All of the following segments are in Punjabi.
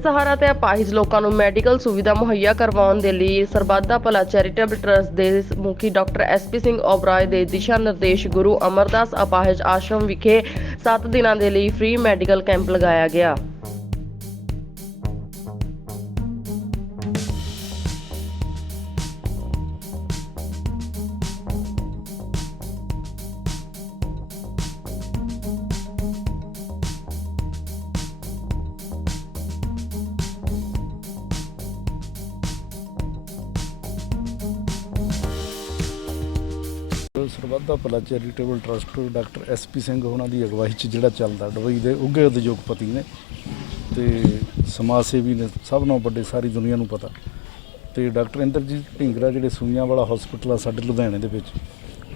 ਬੇਸਹਾਰਾ ਤੇ ਅਪਾਹਿਜ ਲੋਕਾਂ ਨੂੰ ਮੈਡੀਕਲ ਸੁਵਿਧਾ ਮੁਹੱਈਆ ਕਰਵਾਉਣ ਦੇ ਲਈ ਸਰਬੱਤ ਦਾ ਭਲਾ ਚੈਰੀਟੇਬਲ ਟਰਸਟ ਦੇ ਮੁਖੀ ਡਾਕਟਰ ਐਸਪੀ ਸਿੰਘ ਓਬਰਾਏ ਦੇ ਦਿਸ਼ਾ ਨਿਰਦੇਸ਼ ਗੁਰੂ ਅਮਰਦਾਸ ਅਪਾਹਿਜ ਆਸ਼ਰਮ ਵਿਖੇ 7 ਦਿਨਾਂ ਦੇ ਲਈ ਫ੍ਰੀ ਮੈਡੀਕਲ ਕੈਂਪ ਲਗਾਇਆ ਗਿਆ। Sarbat da Bhala charitable trust doctor SP Singh ਉਹਨਾਂ ਦੀ ਅਗਵਾਈ 'ਚ ਜਿਹੜਾ ਚੱਲਦਾ ਦੁਬਈ ਦੇ ਉੱਘੇ ਉਦਯੋਗਪਤੀ ਨੇ ਤੇ ਸਮਾਜ ਸੇਵੀ ਨੇ ਸਭ ਨਾਲੋਂ ਵੱਡੇ ਸਾਰੀ ਦੁਨੀਆ ਨੂੰ ਪਤਾ। ਤੇ ਡਾਕਟਰ ਇੰਦਰਜੀਤ ਢਿੰਗਰਾ ਜਿਹੜੇ ਸੂਈਆਂ ਵਾਲਾ ਹਸਪੀਟਲ ਆ ਸਾਡੇ ਲੁਧਿਆਣੇ ਦੇ ਵਿੱਚ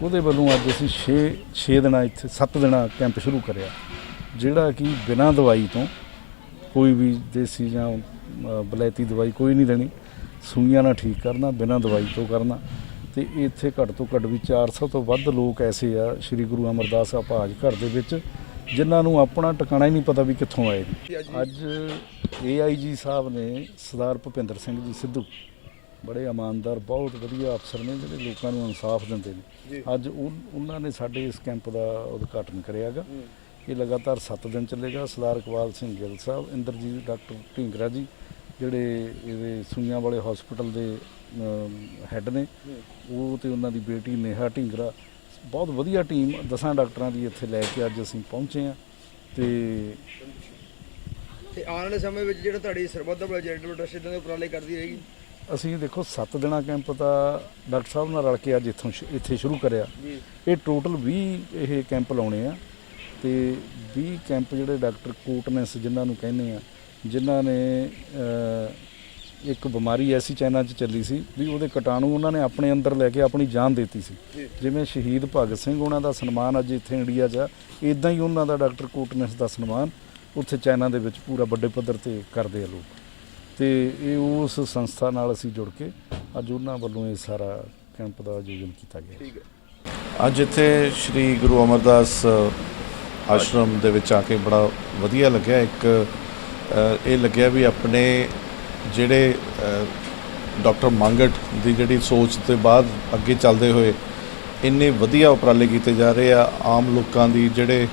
ਉਹਦੇ ਵੱਲੋਂ ਅੱਜ ਅਸੀਂ 6 6 ਦਿਨਾਂ ਇੱਥੇ 7 ਦਿਨਾਂ ਕੈਂਪ ਸ਼ੁਰੂ ਕਰਿਆ। ਜਿਹੜਾ ਕਿ ਬਿਨਾਂ ਦਵਾਈ ਤੋਂ ਕੋਈ ਵੀ ਦੇਸੀ ਜਾਂ ਅ, ਬਲੈਤੀ ਦਵਾਈ ਕੋਈ ਨਹੀਂ ਦੇਣੀ। ਸੂਈਆਂ ਨਾਲ ਠੀਕ ਕਰਨਾ ਬਿਨਾਂ ਦਵਾਈ ਤੋਂ ਕਰਨਾ। ਤੇ ਇੱਥੇ ਘੱਟ ਤੋਂ ਘੱਟ ਵੀ 400 ਤੋਂ ਵੱਧ ਲੋਕ ਐਸੇ ਆ ਸ੍ਰੀ ਗੁਰੂ ਅਮਰਦਾਸ ਅਪਾਜ ਘਰ ਦੇ ਵਿੱਚ ਜਿਨ੍ਹਾਂ ਨੂੰ ਆਪਣਾ ਟਿਕਾਣਾ ਹੀ ਨਹੀਂ ਪਤਾ ਵੀ ਕਿੱਥੋਂ ਆਏ। ਅੱਜ ਏਆਈਜੀ ਸਾਹਿਬ ਨੇ ਸਰਦਾਰ ਭੁਪਿੰਦਰ ਸਿੰਘ ਜੀ ਸਿੱਧੂ ਬੜੇ ਇਮਾਨਦਾਰ ਬਹੁਤ ਵਧੀਆ ਅਫਸਰ ਨੇ ਜਿਹੜੇ ਲੋਕਾਂ ਨੂੰ ਇਨਸਾਫ ਦਿੰਦੇ ਨੇ। ਅੱਜ ਉਹ- ਉਹਨਾਂ ਨੇ ਸਾਡੇ ਇਸ ਕੈਂਪ ਦਾ ਉਦਘਾਟਨ ਕਰਿਆਗਾ ਇਹ ਲਗਾਤਾਰ 7 ਦਿਨ ਚੱਲੇਗਾ। ਸਰਦਾਰ ਇਕਬਾਲ ਸਿੰਘ ਗਿੱਲ ਸਾਹਿਬ ਇੰਦਰਜੀਤ ਡਾਕਟਰ ਢਿੰਗਰਾ ਜੀ ਜਿਹੜੇ ਇਹਦੇ ਸੂਈਆਂ ਵਾਲੇ ਹਸਪੀਟਲ ਦੇ ਹੈੱਡ ਨੇ। ਉਹ ਤੇ ਉਹਨਾਂ ਦੀ ਬੇਟੀ ਨੇਹਾ ਢਿੰਗਰਾ। ਬਹੁਤ ਵਧੀਆ ਟੀਮ ਦਸਾਂ ਡਾਕਟਰਾਂ ਦੀ ਇੱਥੇ ਲੈ ਕੇ ਅੱਜ ਅਸੀਂ ਪਹੁੰਚੇ ਆ ਤੇ ਤੇ ਆਉਣ ਵਾਲੇ ਸਮੇਂ ਵਿੱਚ ਜਿਹੜਾ ਤੁਹਾਡੀ ਸਰਬੱਤ ਦਾ ਚੈਰੀਟੇਬਲ ਟਰਸਟ ਇਦਾਂ ਦੇ ਉਪਰਾਲੇ ਕਰਦੀ ਰਹੇਗੀ? ਅਸੀਂ ਦੇਖੋ 7 ਦਿਨਾਂ ਕੈਂਪ ਤਾਂ ਡਾਕਟਰ ਸਾਹਿਬ ਨਾਲ ਰਲ ਕੇ ਅੱਜ ਇੱਥੋਂ ਇੱਥੇ ਸ਼ੁਰੂ ਕਰਿਆ। ਇਹ ਟੋਟਲ 20 ਇਹ ਕੈਂਪ ਲਾਉਣੇ ਆ। ਤੇ 20 ਕੈਂਪ ਜਿਹੜੇ ਡਾਕਟਰ ਕੋਟਨੈਸ ਜਿਨ੍ਹਾਂ ਨੂੰ ਕਹਿੰਦੇ ਆ ਜਿਨ੍ਹਾਂ ਨੇ ਇੱਕ ਬਿਮਾਰੀ ਐਸੀ ਚਾਈਨਾ 'ਚ ਚੱਲੀ ਸੀ ਵੀ ਉਹਦੇ ਕੀਟਾਣੂ ਉਹਨਾਂ ਨੇ ਆਪਣੇ ਅੰਦਰ ਲੈ ਕੇ ਆਪਣੀ ਜਾਨ ਦਿੱਤੀ ਸੀ। ਜਿਵੇਂ ਸ਼ਹੀਦ ਭਗਤ ਸਿੰਘ ਉਹਨਾਂ ਦਾ ਸਨਮਾਨ ਅੱਜ ਇੱਥੇ ਇੰਡੀਆ 'ਚ ਆ ਇਦਾਂ ਹੀ ਉਹਨਾਂ ਦਾ ਡਾਕਟਰ ਕੋਟਨੈਸ ਦਾ ਸਨਮਾਨ ਉੱਥੇ ਚਾਈਨਾ ਦੇ ਵਿੱਚ ਪੂਰਾ ਵੱਡੇ ਪੱਧਰ ਤੇ ਕਰਦੇ ਆ ਲੋਕ। ਤੇ ਇਹ ਉਸ ਸੰਸਥਾ ਨਾਲ ਅਸੀਂ ਜੁੜ ਕੇ ਅੱਜ ਉਹਨਾਂ ਵੱਲੋਂ ਇਹ ਸਾਰਾ ਕੈਂਪ ਦਾ ਆਯੋਜਨ ਕੀਤਾ ਗਿਆ। ਠੀਕ ਹੈ। ਅੱਜ ਇੱਥੇ ਸ੍ਰੀ ਗੁਰੂ ਅਮਰਦਾਸ ਆਸ਼ਰਮ ਦੇ ਵਿੱਚ ਆ ਕੇ ਬੜਾ ਵਧੀਆ ਲੱਗਿਆ। ਇੱਕ ਇਹ ਲੱਗਿਆ ਵੀ ਆਪਣੇ ਜਿਹੜੇ ਡਾਕਟਰ ਮੰਗਟ ਦੀ ਜਿਹੜੀ ਸੋਚ ਤੇ ਬਾਅਦ ਅੱਗੇ ਚੱਲਦੇ ਹੋਏ ਇੰਨੇ ਵਧੀਆ ਉਪਰਾਲੇ ਕੀਤੇ ਜਾ ਰਹੇ ਆ, ਆਮ ਲੋਕਾਂ ਦੀ ਜਿਹੜੇ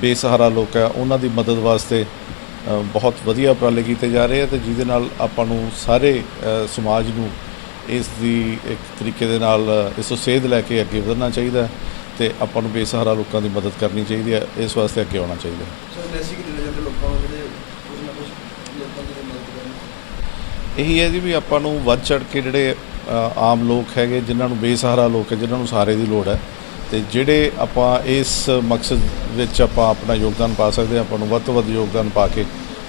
ਬੇਸਹਾਰਾ ਲੋਕ ਆ, ਉਹਨਾਂ ਦੀ ਮਦਦ ਵਾਸਤੇ ਬਹੁਤ ਵਧੀਆ ਉਪਰਾਲੇ ਕੀਤੇ ਜਾ ਰਹੇ ਆ ਤੇ ਜਿਹਦੇ ਨਾਲ ਆਪਾਂ ਨੂੰ ਸਾਰੇ ਸਮਾਜ ਨੂੰ ਇਸ ਦੀ ਇੱਕ ਤਰੀਕੇ ਦੇ ਨਾਲ ਇਸ ਤੋਂ ਸੇਧ ਲੈ ਕੇ ਅੱਗੇ ਵਧਣਾ ਚਾਹੀਦਾ ਹੈ ਤੇ ਆਪਾਂ ਨੂੰ ਬੇਸਹਾਰਾ ਲੋਕਾਂ ਦੀ ਮਦਦ ਕਰਨੀ ਚਾਹੀਦੀ ਹੈ, ਇਸ ਵਾਸਤੇ ਅੱਗੇ ਆਉਣਾ ਚਾਹੀਦਾ ਸੋ ਮੈਸੇਜ ਕਿ ਦੇਣਾ ਲੋਕਾਂ ਨੂੰ ਜਿਹੜੇ ਕੁਝ ਨਾ ਕੁਝ ਲੋਕਾਂ ਦੀ ਮਦਦ ਕਰਨ ਇਹੀ ਹੈ ਜੀ ਵੀ ਆਪਾਂ ਨੂੰ ਵੱਧ ਚੜ ਕੇ ਜਿਹੜੇ ਆਮ ਲੋਕ ਹੈਗੇ, ਜਿਨ੍ਹਾਂ ਨੂੰ ਬੇਸਹਾਰਾ ਲੋਕ ਹੈ, ਜਿਨ੍ਹਾਂ ਨੂੰ ਸਹਾਰੇ ਦੀ ਲੋੜ ਹੈ, ਤੇ ਜਿਹੜੇ ਆਪਾਂ ਇਸ ਮਕਸਦ ਵਿੱਚ ਆਪਾਂ ਆਪਣਾ ਯੋਗਦਾਨ ਪਾ ਸਕਦੇ ਹਾਂ, ਆਪਾਂ ਨੂੰ ਵੱਧ ਤੋਂ ਵੱਧ ਯੋਗਦਾਨ ਪਾ ਕੇ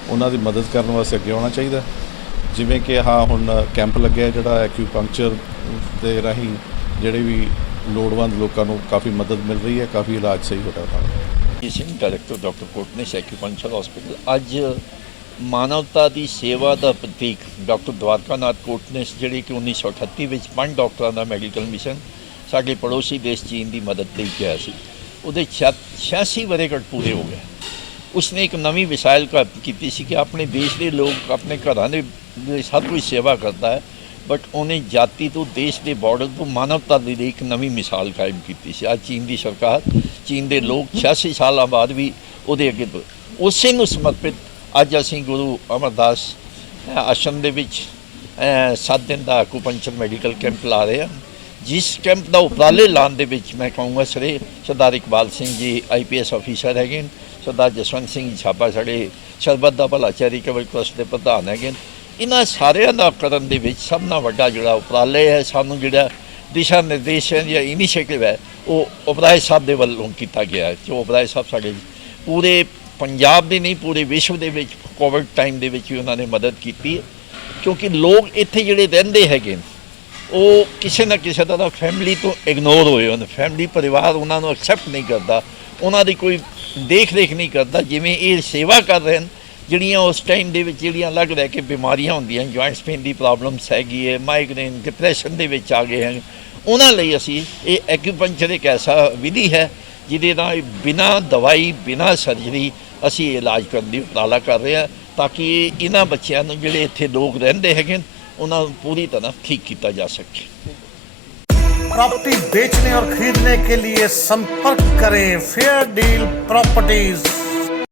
ਉਹਨਾਂ ਦੀ ਮਦਦ ਕਰਨ ਵਾਸਤੇ ਅੱਗੇ ਆਉਣਾ ਚਾਹੀਦਾ ਜਿਵੇਂ ਕਿ ਹਾਂ ਹੁਣ ਕੈਂਪ ਲੱਗਿਆ ਜਿਹੜਾ ਐਕਿਊਪੰਕਚਰ ਦੇ ਰਾਹੀਂ ਜਿਹੜੇ ਵੀ ਲੋੜਵੰਦ ਲੋਕਾਂ ਨੂੰ ਕਾਫੀ ਮਦਦ ਮਿਲ ਰਹੀ ਹੈ, ਕਾਫੀ ਇਲਾਜ ਸਹੀ ਹੋ ਰਿਹਾ ਉਹਨਾਂ ਜੀ Singh director doctor Kotnesh acupuncture hospital ਅੱਜ ਮਾਨਵਤਾ ਦੀ ਸੇਵਾ ਦਾ ਪ੍ਰਤੀਕ ਡਾਕਟਰ ਦਵਾਰਕਾਨਾਥ ਕੋਟਨੇਸ਼ ਜਿਹੜੀ ਕਿ 1938 ਵਿੱਚ ਪੰਜ ਡਾਕਟਰਾਂ ਦਾ ਮੈਡੀਕਲ ਮਿਸ਼ਨ ਸਾਡੇ ਪੜੋਸੀ ਦੇਸ਼ ਚੀਨ ਦੀ ਮਦਦ ਲਈ ਗਿਆ ਸੀ। ਉਹਦੇ 86 ਵਰ੍ਹੇਗੜ ਪੂਰੇ ਹੋ ਗਏ। ਉਸਨੇ ਇੱਕ ਨਵੀਂ ਮਿਸਾਈਲ ਕ- ਕੀਤੀ ਸੀ ਕਿ ਆਪਣੇ ਦੇਸ਼ ਦੇ ਲੋਕ ਆਪਣੇ ਘਰਾਂ ਦੇ ਸਭ ਕੁਝ ਸੇਵਾ ਕਰਦਾ ਹੈ, ਬਟ ਉਹਨੇ ਜਾਤੀ ਤੋਂ ਦੇਸ਼ ਦੇ ਬਾਰਡਰ ਤੋਂ ਮਾਨਵਤਾ ਦੇ ਲਈ ਇੱਕ ਨਵੀਂ ਮਿਸਾਲ ਕਾਇਮ ਕੀਤੀ ਸੀ। ਅੱਜ ਚੀਨ ਦੀ ਸਰਕਾਰ, ਚੀਨ ਦੇ ਲੋਕ 86 ਸਾਲਾਂ ਬਾਅਦ ਵੀ ਉਹਦੇ ਅੱਗੇ ਬ- ਉਸੇ ਨੂੰ ਸਮਰਪਿਤ ਅੱਜ ਅਸੀਂ ਗੁਰੂ ਅਮਰਦਾਸ ਆਸ਼ਰਮ ਦੇ ਵਿੱਚ 7 ਦਿਨ ਦਾ ਐਕੂਪੰਕਚਰ ਮੈਡੀਕਲ ਕੈਂਪ ਲਾ ਰਹੇ ਹਾਂ ਜਿਸ ਕੈਂਪ ਦਾ ਉਪਰਾਲੇ ਲਾਉਣ ਦੇ ਵਿੱਚ ਮੈਂ ਕਹੂੰਗਾ ਸਰੇ ਸਰਦਾਰ ਇਕਬਾਲ ਸਿੰਘ ਜੀ ਆਈਪੀਐਸ ਅਫੀਸਰ ਹੈਗੇ ਨੇ, ਸਰਦਾਰ ਜਸਵੰਤ ਸਿੰਘ ਛਾਪਾ ਸਾਡੇ ਸਰਬੱਤ ਦਾ ਭਲਾ ਚੈਰੀਟੇਬਲ ਟਰਸਟ ਦੇ ਪ੍ਰਧਾਨ ਹੈਗੇ ਨੇ। ਇਹਨਾਂ ਸਾਰਿਆਂ ਦਾ ਕਰਨ ਦੇ ਵਿੱਚ ਸਭ ਨਾਲ ਵੱਡਾ ਜਿਹੜਾ ਉਪਰਾਲੇ ਹੈ ਸਾਨੂੰ ਜਿਹੜਾ ਦਿਸ਼ਾ ਨਿਰਦੇਸ਼ ਹੈ ਜਾਂ ਇਨੀਸ਼ੀਏਟਿਵ ਹੈ ਉਹ ਉਪਰਾਏ ਸਾਹਿਬ ਦੇ ਵੱਲੋਂ ਕੀਤਾ ਗਿਆ ਹੈ ਜੋ ਉਪਰਾਏ ਸਾਹਿਬ ਸਾਡੇ ਪੂਰੇ ਪੰਜਾਬ ਦੇ ਨਹੀਂ, ਪੂਰੇ ਵਿਸ਼ਵ ਦੇ ਵਿੱਚ ਕੋਵਿਡ ਟਾਈਮ ਦੇ ਵਿੱਚ ਵੀ ਉਹਨਾਂ ਨੇ ਮਦਦ ਕੀਤੀ ਕਿਉਂਕਿ ਲੋਕ ਇੱਥੇ ਜਿਹੜੇ ਰਹਿੰਦੇ ਹੈਗੇ ਉਹ ਕਿਸੇ ਨਾ ਕਿਸੇ ਦਾ ਫੈਮਿਲੀ ਤੋਂ ਇਗਨੋਰ ਹੋਏ ਹਨ ਫੈਮਿਲੀ ਪਰਿਵਾਰ ਉਹਨਾਂ ਨੂੰ ਐਕਸੈਪਟ ਨਹੀਂ ਕਰਦਾ, ਉਹਨਾਂ ਦੀ ਕੋਈ ਦੇਖ ਰੇਖ ਨਹੀਂ ਕਰਦਾ, ਜਿਵੇਂ ਇਹ ਸੇਵਾ ਕਰ ਰਹੇ ਹਨ ਜਿਹੜੀਆਂ ਉਸ ਟਾਈਮ ਦੇ ਵਿੱਚ ਜਿਹੜੀਆਂ ਅਲੱਗ ਰਹਿ ਕੇ ਬਿਮਾਰੀਆਂ ਹੁੰਦੀਆਂ ਜੁਆਇੰਟਸ ਪੇਨ ਦੀ ਪ੍ਰੋਬਲਮਸ ਹੈਗੀ ਹੈ ਮਾਈਗ੍ਰੇਨ ਡਿਪਰੈਸ਼ਨ ਦੇ ਵਿੱਚ ਆ ਗਏ ਹਨ। ਉਹਨਾਂ ਲਈ ਅਸੀਂ ਇਹ ਐਕਿਊਪੰਕਚਰ ਇੱਕ ਐਸਾ ਵਿਧੀ ਹੈ, ਜਿਹਦੇ ਨਾਲ ਬਿਨਾ ਦਵਾਈ, ਬਿਨਾ ਸਰਜਰੀ ਅਸੀਂ ਇਲਾਜ ਕਰਨ ਦੀ ਉਪਰਾਲਾ ਕਰ ਰਹੇ ਹਾਂ ਤਾਂ ਕਿ ਇਹਨਾਂ ਬੱਚਿਆਂ ਨੂੰ ਜਿਹੜੇ ਇੱਥੇ ਲੋਕ ਰਹਿੰਦੇ ਹੈਗੇ ਨੇ, ਉਹਨਾਂ ਨੂੰ ਪੂਰੀ ਤਰ੍ਹਾਂ ਠੀਕ ਕੀਤਾ ਜਾ ਸਕੇ प्रॉपर्टी बेचने और खरीदने के लिए संपर्क करें फेयर डील प्रॉपर्टीज